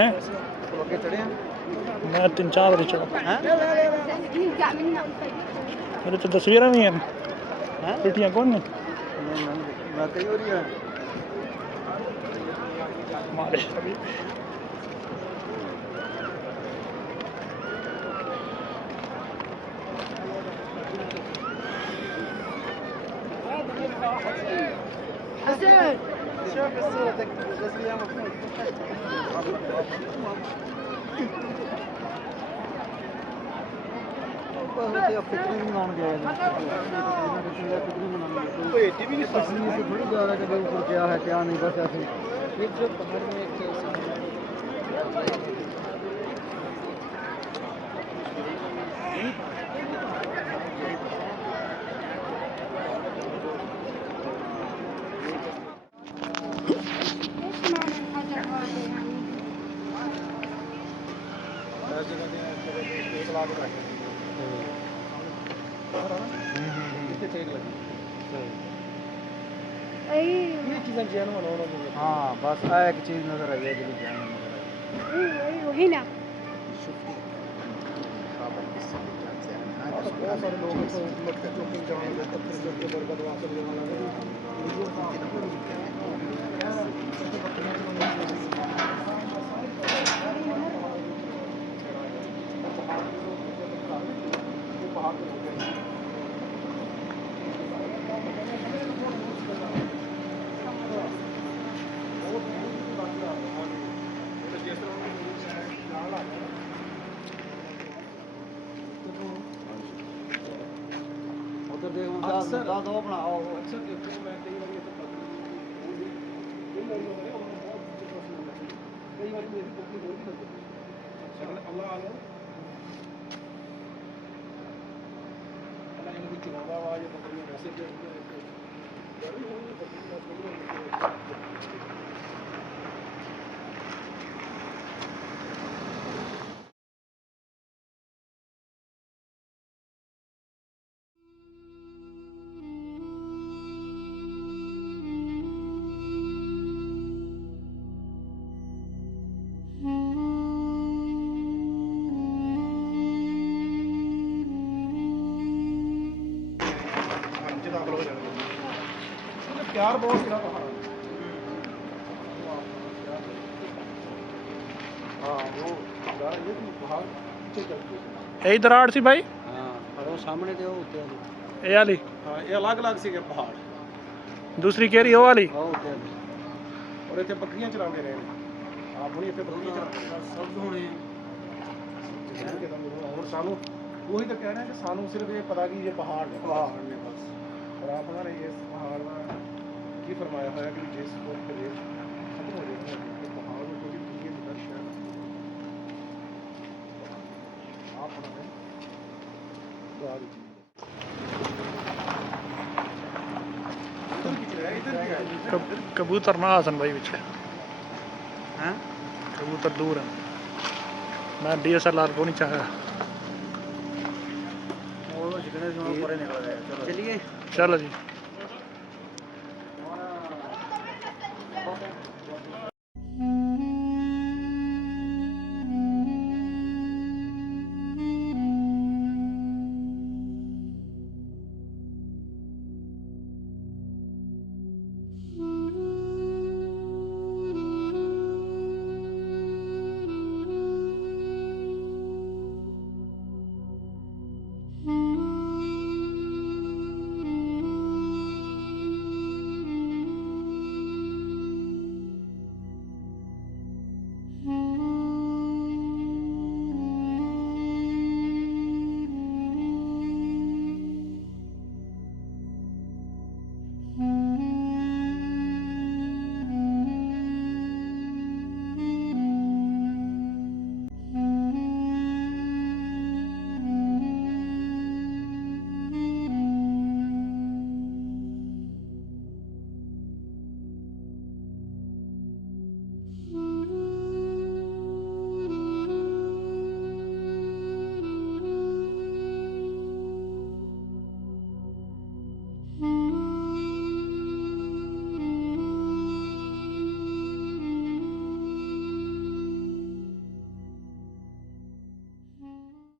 मैं ओके चढ़े हैं मैं 3-4 बारी चढ़ा हैं मेरे तो तस्वीरें भी हैं हैं पिटियाँ कौन ने नहीं मैं कई हो रही है मारे حسين شوف الصورة بس لي مفروض फिक्री बनाने गए फिक्री बनाने से थोड़ी जा रहा है कि ऊपर क्या है क्या नहीं बस ऐसे एक जो पहाड़ में एक हाँ बस एक चीज़ नजर आई है वही ना बहुत सारे लोग अक्सर अपना अक्सर देखो मैं कई बार कई बार मेरी पत्नी बोल भी सकती अल्लाह आलो अल्लाह इनको चुनावा हुआ या मतलब वैसे प्यार बहुत सिरा हाँ वो ये पहाड़ पीछे चलते यही दराड़ सी भाई हाँ और वो सामने थे वो होते हैं ये वाली हाँ ये अलग अलग सी पहाड़ दूसरी केरी वो वाली ਉਹ ਉੱਤੇ ਔਰ ਇੱਥੇ ਬੱਕਰੀਆਂ ਚਰਾਉਂਦੇ ਰਹੇ ਨੇ ਆਪ ਹੁਣੀ ਇੱਥੇ ਬੱਕਰੀਆਂ ਚਰਾਉਂਦੇ ਸਭ ਹੋਣੇ ਹੋਰ ਸਾਨੂੰ ਉਹੀ ਤਾਂ ਕਹਿ ਰਹੇ ਕਿ ਸਾਨੂੰ ਸਿਰਫ ਇਹ ਪਤਾ ਕਿ ਇਹ ਪਹਾੜ ਨੇ ਬਸ और आप हमारे ये पहाड़ में की फरमाया है कि जिस वक्त पे खत्म हो जाएगा तो पहाड़ में कोई भी ये दर्श है आप हमारे कबूतर ना आसन भाई पीछे हैं कबूतर दूर है मैं DSLR को नहीं चाहा वो जितने समय ऊपर निकल गए चलिए चलो जी